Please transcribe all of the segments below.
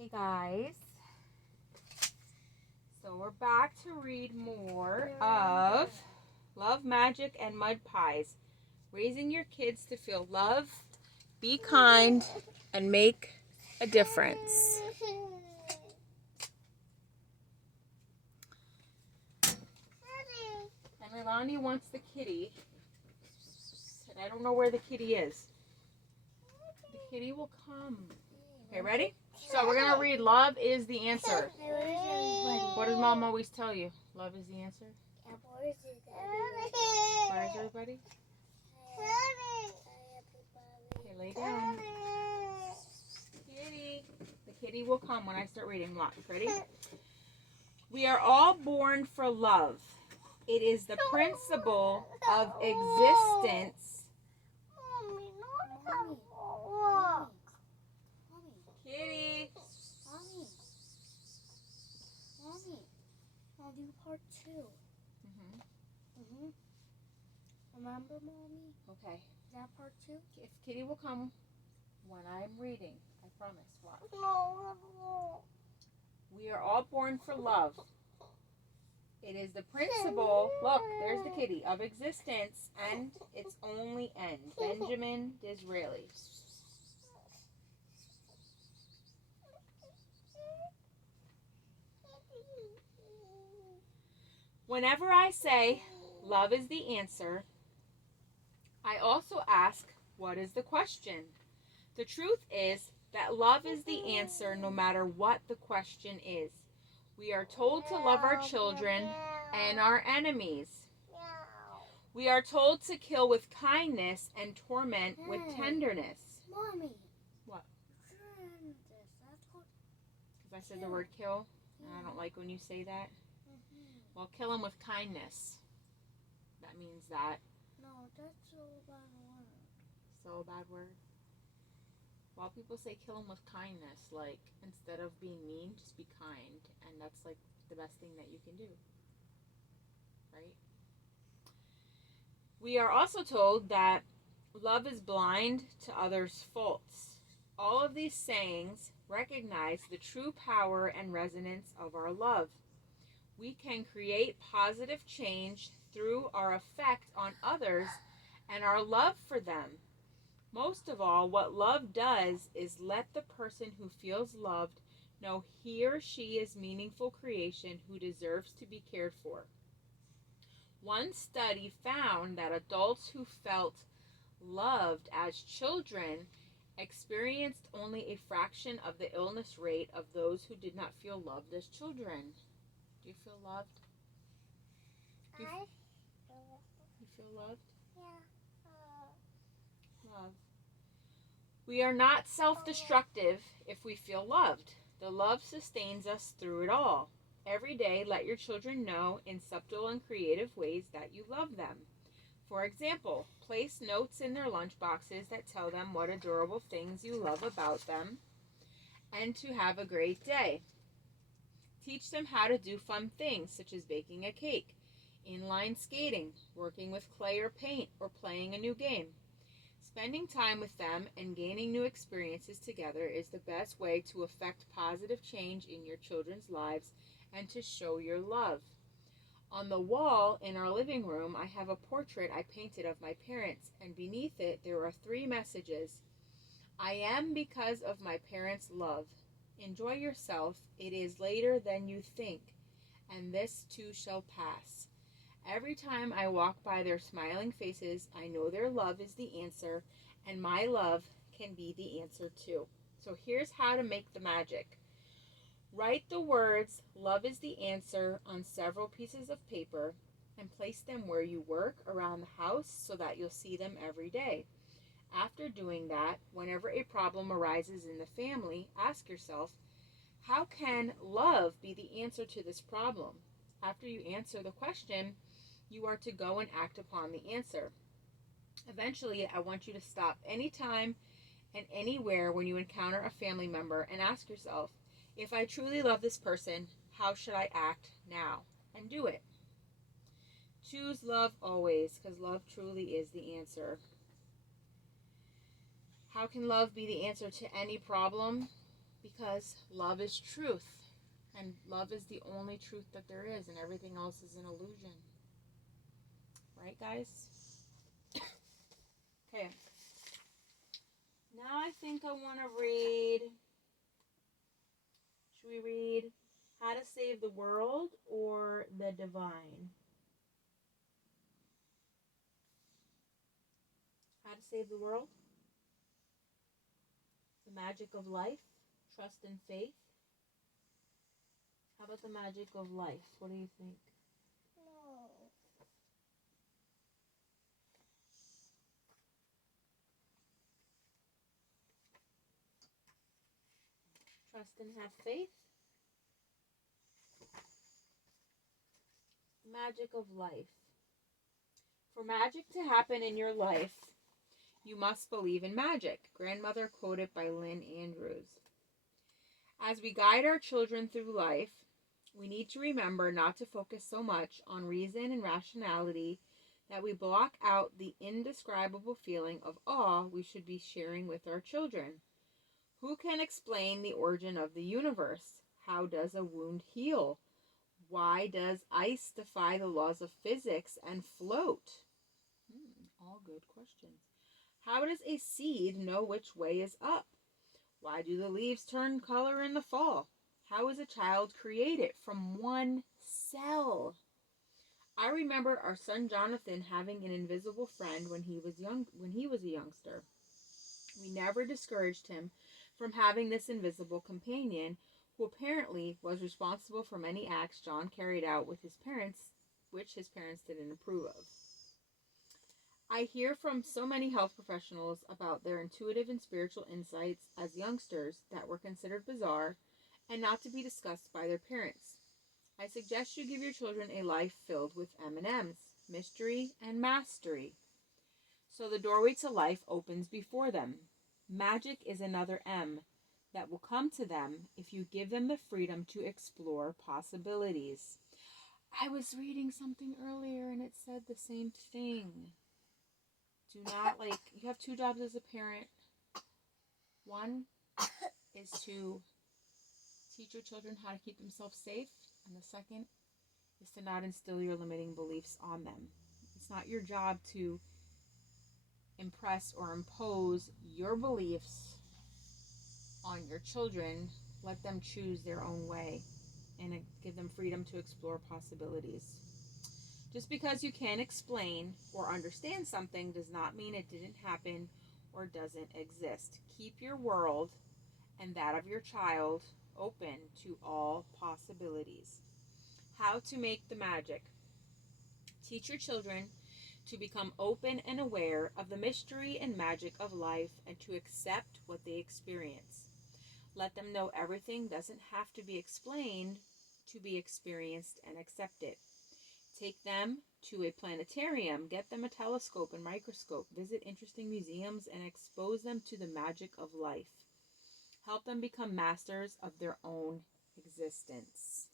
Hey guys, so we're back to read more of Love, Magic, and Mudpies. Raising your kids to feel love, be kind, and make a difference. And Milani wants the kitty, and I don't know where the kitty is. The kitty will come. Okay, ready? So we're going to read Love is the Answer. What does Mom always tell you? Love is the answer? Where is everybody? Okay, lay down. Kitty. The kitty will come when I start reading. Look, ready? We are all born for love. It is the principle of existence. Kitty. Mommy, I'll do part 2. Remember, Mommy? Okay. Is that part 2? If Kitty will come when I'm reading, I promise. Watch. No. We are all born for love. It is the principle, look, there's the kitty, of existence and its only end. Benjamin Disraeli. Whenever I say love is the answer, I also ask, what is the question? The truth is that love is the answer no matter what the question is. We are told to love our children and our enemies. We are told to kill with kindness and torment with tenderness. Mommy. What? That's called Because I said the word kill, and I don't like when you say that. Well, kill him with kindness. That means that. No, that's so bad word. So a bad word. Well, people say kill him with kindness. Like, instead of being mean, just be kind. And that's, like, the best thing that you can do. Right? We are also told that love is blind to others' faults. All of these sayings recognize the true power and resonance of our love. We can create positive change through our effect on others and our love for them. Most of all, what love does is let the person who feels loved know he or she is meaningful creation who deserves to be cared for. One study found that adults who felt loved as children experienced only a fraction of the illness rate of those who did not feel loved as children. Do you feel loved? You feel loved? Yeah. Love. We are not self-destructive if we feel loved. The love sustains us through it all. Every day, let your children know in subtle and creative ways that you love them. For example, place notes in their lunch boxes that tell them what adorable things you love about them and to have a great day. Teach them how to do fun things such as baking a cake, inline skating, working with clay or paint, or playing a new game. Spending time with them and gaining new experiences together is the best way to affect positive change in your children's lives and to show your love. On the wall in our living room, I have a portrait I painted of my parents, and beneath it there are 3 messages. I am because of my parents' love. Enjoy yourself. It is later than you think, and this too shall pass. Every time I walk by their smiling faces, I know their love is the answer, and my love can be the answer too. So here's how to make the magic. Write the words, love is the answer, on several pieces of paper and place them where you work around the house so that you'll see them every day. After doing that, whenever a problem arises in the family, ask yourself, how can love be the answer to this problem? After you answer the question, you are to go and act upon the answer. Eventually, I want you to stop anytime and anywhere when you encounter a family member and ask yourself, if I truly love this person, how should I act now? And do it. Choose love always, because love truly is the answer. How can love be the answer to any problem? Because love is truth. And love is the only truth that there is, and everything else is an illusion. Right, guys? Okay. Now I think I want to read. Should we read How to Save the World or The Divine? How to Save the World? The Magic of Life? Trust and Faith? How about The Magic of Life? What do you think? No. Trust and have faith? The Magic of Life. For magic to happen in your life, you must believe in magic. Grandmother quoted by Lynn Andrews. As we guide our children through life, we need to remember not to focus so much on reason and rationality that we block out the indescribable feeling of awe we should be sharing with our children. Who can explain the origin of the universe? How does a wound heal? Why does ice defy the laws of physics and float? All good questions. How does a seed know which way is up? Why do the leaves turn color in the fall? How is a child created from one cell? I remember our son Jonathan having an invisible friend when he was a youngster. We never discouraged him from having this invisible companion who apparently was responsible for many acts John carried out with his parents, which his parents didn't approve of. I hear from so many health professionals about their intuitive and spiritual insights as youngsters that were considered bizarre and not to be discussed by their parents. I suggest you give your children a life filled with M&Ms, mystery and mastery, so the doorway to life opens before them. Magic is another M that will come to them if you give them the freedom to explore possibilities. I was reading something earlier and it said the same thing. Do not, you have two jobs as a parent. One is to teach your children how to keep themselves safe, and the second is to not instill your limiting beliefs on them. It's not your job to impress or impose your beliefs on your children. Let them choose their own way and give them freedom to explore possibilities. Just because you can't explain or understand something does not mean it didn't happen or doesn't exist. Keep your world and that of your child open to all possibilities. How to make the magic. Teach your children to become open and aware of the mystery and magic of life and to accept what they experience. Let them know everything doesn't have to be explained to be experienced and accepted. Take them to a planetarium, get them a telescope and microscope, visit interesting museums, and expose them to the magic of life. Help them become masters of their own existence.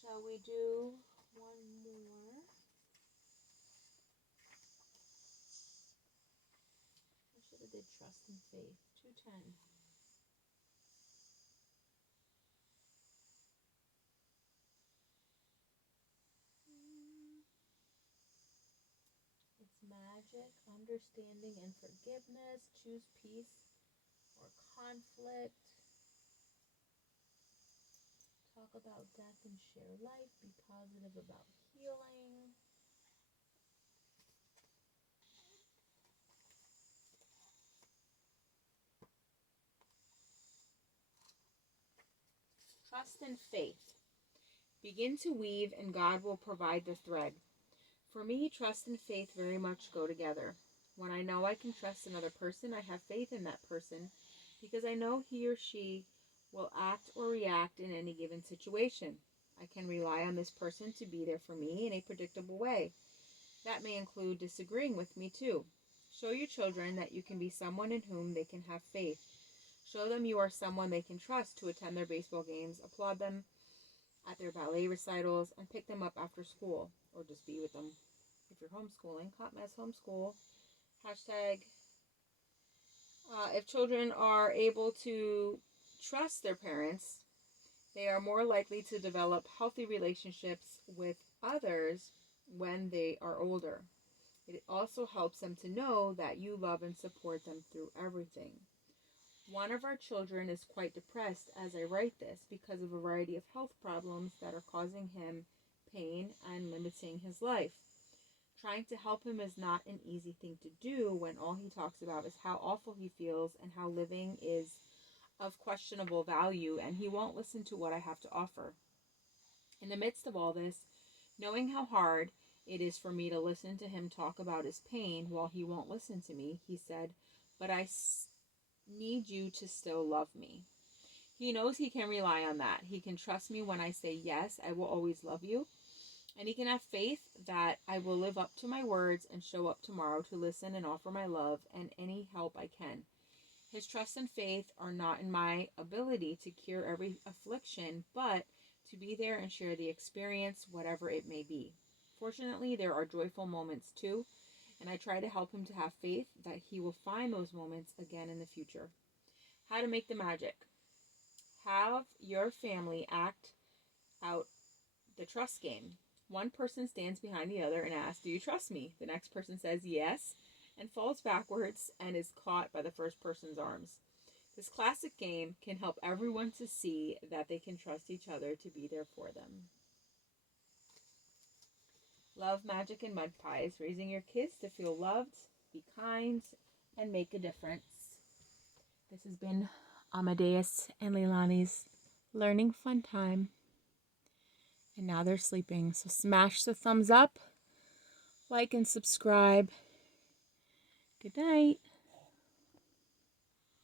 Shall we do one more? I should have did trust and faith. 210. It's magic, understanding, and forgiveness. Choose peace or conflict. Talk about death and share life. Be positive about healing. Trust and faith. Begin to weave and God will provide the thread. For me, trust and faith very much go together. When I know I can trust another person, I have faith in that person because I know he or she will act or react in any given situation. I can rely on this person to be there for me in a predictable way. That may include disagreeing with me too. Show your children that you can be someone in whom they can have faith. Show them you are someone they can trust to attend their baseball games, applaud them at their ballet recitals, and pick them up after school, or just be with them. If you're homeschooling, hot mess homeschool. Hashtag, if children are able to trust their parents, they are more likely to develop healthy relationships with others when they are older. It also helps them to know that you love and support them through everything. One of our children is quite depressed as I write this because of a variety of health problems that are causing him pain and limiting his life. Trying to help him is not an easy thing to do when all he talks about is how awful he feels and how living is of questionable value, and he won't listen to what I have to offer. In the midst of all this, knowing how hard it is for me to listen to him talk about his pain while he won't listen to me, he said, "But need you to still love me." He knows he can rely on that. He can trust me when I say, "Yes, I will always love you." And he can have faith that I will live up to my words and show up tomorrow to listen and offer my love and any help I can. His trust and faith are not in my ability to cure every affliction, but to be there and share the experience, whatever it may be. Fortunately, there are joyful moments too, and I try to help him to have faith that he will find those moments again in the future. How to make the magic. Have your family act out the trust game. One person stands behind the other and asks, "Do you trust me?" The next person says yes and falls backwards and is caught by the first person's arms. This classic game can help everyone to see that they can trust each other to be there for them. Love, magic, and mud pies. Raising your kids to feel loved, be kind, and make a difference. This has been Amadeus and Leilani's learning fun time. And now they're sleeping. So smash the thumbs up, like, and subscribe. Good night.